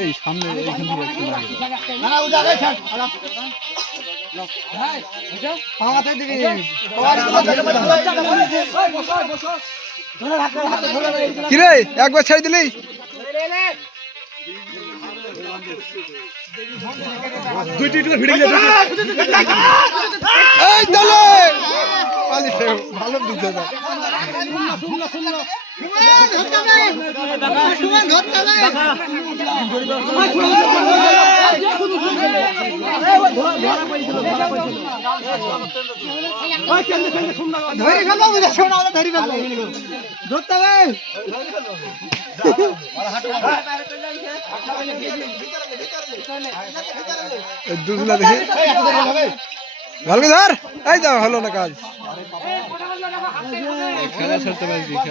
এই সামনে কিরে একবার ছেড়ে দিলি ভালো দিচ্ছে দুজনা দেখে ভালো ধর এই তো হলো না কাজ খেলা চলতে পারবি।